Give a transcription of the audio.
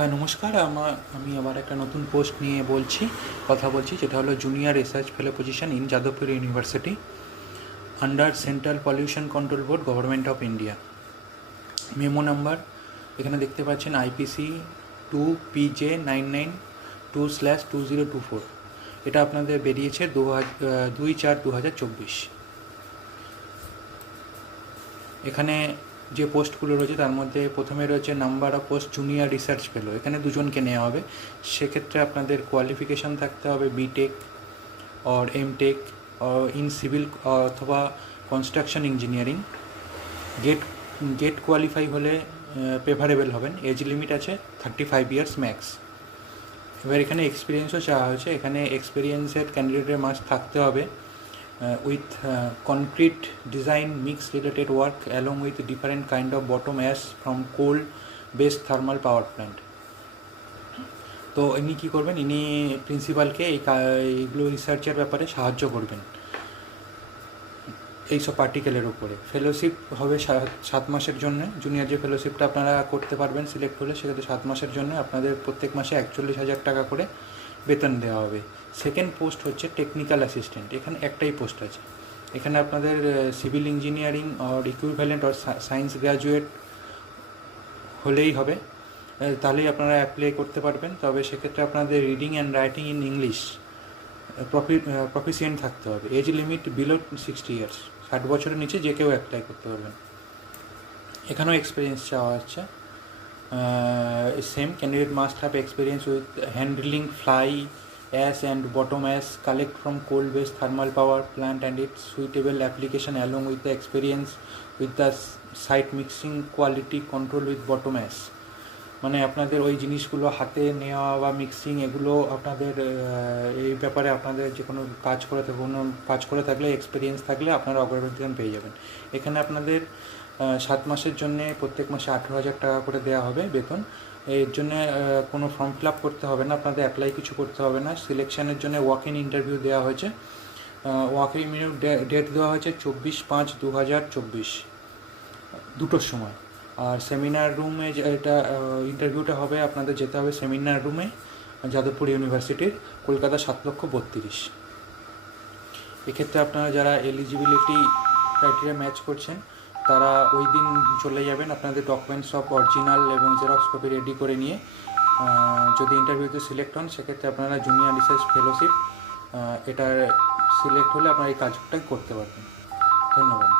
হ্যাঁ, নমস্কার। আমি আবার একটা নতুন পোস্ট নিয়ে কথা বলছি, যেটা হলো junior research fellow position in Jadavpur university under central pollution control board, government of India. Memo number এখানে দেখতে পাচ্ছেন IPC 2PJ992/2024। এটা আপনাদের বেরিয়েছে 2/4/2024। এখানে যে পোস্টগুলো রয়েছে তার মধ্যে প্রথমে রয়েছে number of post junior research fellow, এখানে দুজনকে নেওয়া হবে। সেক্ষেত্রে আপনাদের কোয়ালিফিকেশান থাকতে হবে BTech or MTech in civil অথবা কনস্ট্রাকশন ইঞ্জিনিয়ারিং। গেট কোয়ালিফাই হলে প্রেফারেবল হবেন। এজ লিমিট আছে 35 ইয়ার্স ম্যাক্স। এবার এখানে এক্সপিরিয়েন্সও চাওয়া হয়েছে। এখানে এক্সপিরিয়েন্সের ক্যান্ডিডেটের মাস্ট থাকতে হবে with concrete design mix related work along with different kind of bottom ash from coal based thermal power plant। তো ইনি কী করবেন, ইনি প্রিন্সিপালকে এইগুলো রিসার্চের ব্যাপারে সাহায্য করবেন এইসব পার্টিকেলের উপরে। ফেলোশিপ হবে 7 মাসের জন্য। জুনিয়র যে ফেলোশিপটা আপনারা করতে পারবেন সিলেক্ট হলে, সেক্ষেত্রে 7 মাসের জন্য আপনাদের প্রত্যেক মাসে 41,000 টাকা করে বেতন দেওয়া হবে। সেকেন্ড পোস্ট হচ্ছে টেকনিক্যাল অ্যাসিস্ট্যান্ট। এখানে একটাই পোস্ট আছে। এখানে আপনাদের civil engineering or equivalent or science graduate হলেই হবে, তাহলেই আপনারা অ্যাপ্লাই করতে পারবেন। তবে সেক্ষেত্রে আপনাদের reading and writing in English proficient থাকতে হবে। এজ লিমিট বিলো 60 ইয়ার্স, 60 বছরের নিচে যে কেউ অ্যাপ্লাই করতে পারবেন। এখানেও এক্সপিরিয়েন্স চাওয়া হচ্ছে। Same candidate must have experience with handling fly ash and bottom ash collect from coal based thermal power plant and its suitable application along with the experience with the site mixing quality control with bottom ash। মানে আপনাদের ওই জিনিসগুলো হাতে নেওয়া বা mixing এগুলো আপনাদের এই ব্যাপারে আপনাদের যে কোনো কাজ করে থাকলে এক্সপিরিয়েন্স থাকলে আপনারা অগ্রগতিদান পেয়ে যাবেন। এখানে আপনাদের 7 মাসের জন্যে প্রত্যেক মাসে 18,000 টাকা করে দেওয়া হবে বেতন। এর জন্য কোনো ফর্ম ফিল আপ করতে হবে না, আপনাদের অ্যাপ্লাই কিছু করতে হবে না। সিলেকশনের জন্য ওয়াক ইন ইন্টারভিউ দেওয়া হয়েছে। ওয়াক ইন ডেট দেওয়া হয়েছে 24/5/2024 দুটোর সময়। আর সেমিনার রুমে এটা ইন্টারভিউটা হবে, আপনাদের যেতে হবে সেমিনার রুমে যাদবপুর ইউনিভার্সিটির, কলকাতা 7,32,000। এক্ষেত্রে আপনারা যারা এলিজিবিলিটি ক্রাইটেরিয়া ম্যাচ করছেন তারা ওই দিন চলে যাবেন আপনাদের ডকুমেন্টস সব অরিজিনাল এবং জেরক্স কপি রেডি করে নিয়ে। যদি ইন্টারভিউতে সিলেক্ট হন সেক্ষেত্রে আপনারা জুনিয়র রিসার্চ ফেলোশিপ এটা সিলেক্ট হলে আপনারা এই কাজটা করতে পারবেন। ধন্যবাদ।